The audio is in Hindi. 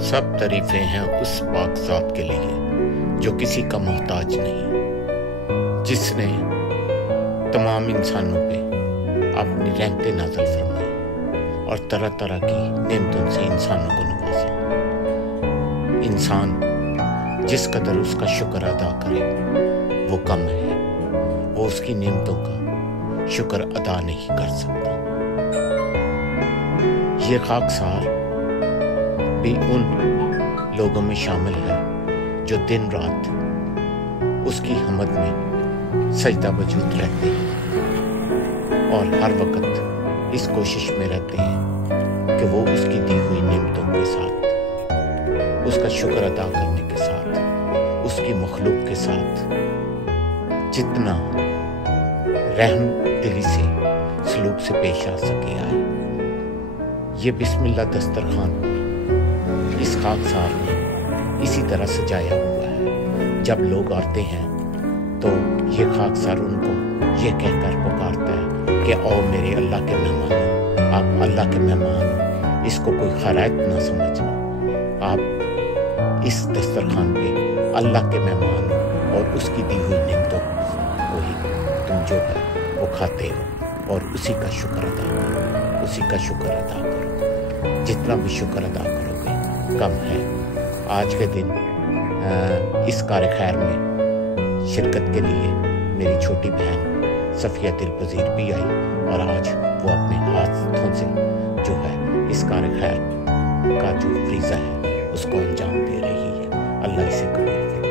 सब तारीफें हैं उस पाक ज़ात के लिए जो किसी का मोहताज नहीं, जिसने तमाम इंसानों पे अपनी रहमतें नाज़िल फरमाई और तरह तरह की नेमतों से इंसानों को नवाजा। इंसान जिस कदर उसका शुक्र अदा करे वो कम है, वो उसकी नेमतों का शुक्र अदा नहीं कर सकता। ये खाकसार भी उन लोगों में शामिल है जो दिन रात उसकी हमद में सजदा वजूद रहते हैं और हर वक्त इस कोशिश में रहते हैं कि वो उसकी दी हुई नेमतों के साथ, उसका शुक्र अदा करने के साथ, उसकी मखलूक के साथ जितना रहम दिली से सलूक से पेश आ सके आए। ये बिस्मिल्लाह दस्तरखान इस खाकसार में इसी तरह सजाया हुआ है। जब लोग आते हैं तो ये खाकसार उनको ये कहकर पुकारता है कि आओ मेरे अल्लाह के मेहमान, आप अल्लाह के मेहमान हो, इसको कोई खैरात ना समझना। आप इस दस्तरखान पे अल्लाह के मेहमान हो और उसकी दी हुई नेमतों को ही तुम जो है वो खाते हो और उसी का शुक्र अदा करो, उसी का शुक्र अदा करो। जितना भी शुक्र अदा करोगे कम है। आज के दिन इस कार्य खैर में शिरकत के लिए मेरी छोटी बहन सफ़िया दिलपज़ीर भी आई और आज वो अपने हाथों से जो है इस कार्य खैर का जो फरीज़ा है उसको अंजाम दे रही है। अल्लाह इसे कबूल फरमाए।